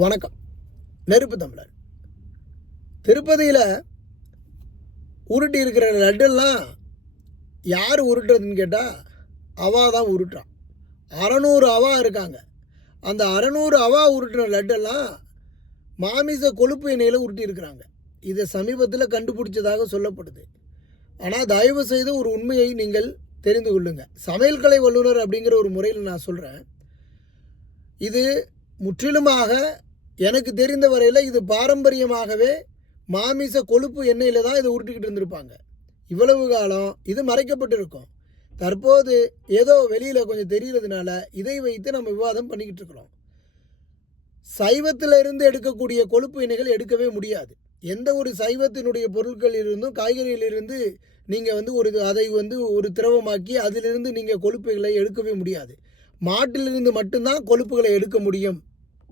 வணக்கம். நெருப்பு தமிழர். திருப்பதியில் உருட்டி இருக்கிற லட்டெல்லாம் யார் உருட்டுறதுன்னு கேட்டால் அவா தான் உருட்டுறான். 600 அவா இருக்காங்க. அந்த 600 அவா உருட்டுற லட்டெல்லாம் மாமிச கொழுப்பு எண்ணெயில் உருட்டி இருக்கிறாங்க. இதை சமீபத்தில் கண்டுபிடிச்சதாக சொல்லப்படுது. ஆனால் தயவு செய்து ஒரு உண்மையை நீங்கள் தெரிந்து கொள்ளுங்கள். சமையல் கலை வல்லுநர் அப்படிங்கிற ஒரு முறையில் நான் சொல்கிறேன். இது முற்றிலுமாக எனக்கு தெரிந்த வரையில் இது பாரம்பரியமாகவே மாமிச கொழுப்பு எண்ணெயில் தான் இதை உருட்டிக்கிட்டு இருந்திருப்பாங்க. இவ்வளவு காலம் இது மறைக்கப்பட்டிருக்கும். தற்போது ஏதோ வெளியில் கொஞ்சம் தெரிகிறதுனால இதை வைத்து நம்ம விவாதம் பண்ணிக்கிட்டு இருக்கிறோம். சைவத்திலிருந்து எடுக்கக்கூடிய கொழுப்பு எண்ணெய்கள் எடுக்கவே முடியாது. எந்த ஒரு சைவத்தினுடைய பொருட்களிலிருந்தும் காய்கறியிலிருந்து நீங்கள் அதை ஒரு திரவமாக்கி அதிலிருந்து நீங்கள் கொழுப்புகளை எடுக்கவே முடியாது. மாட்டிலிருந்து மட்டும்தான் கொழுப்புகளை எடுக்க முடியும்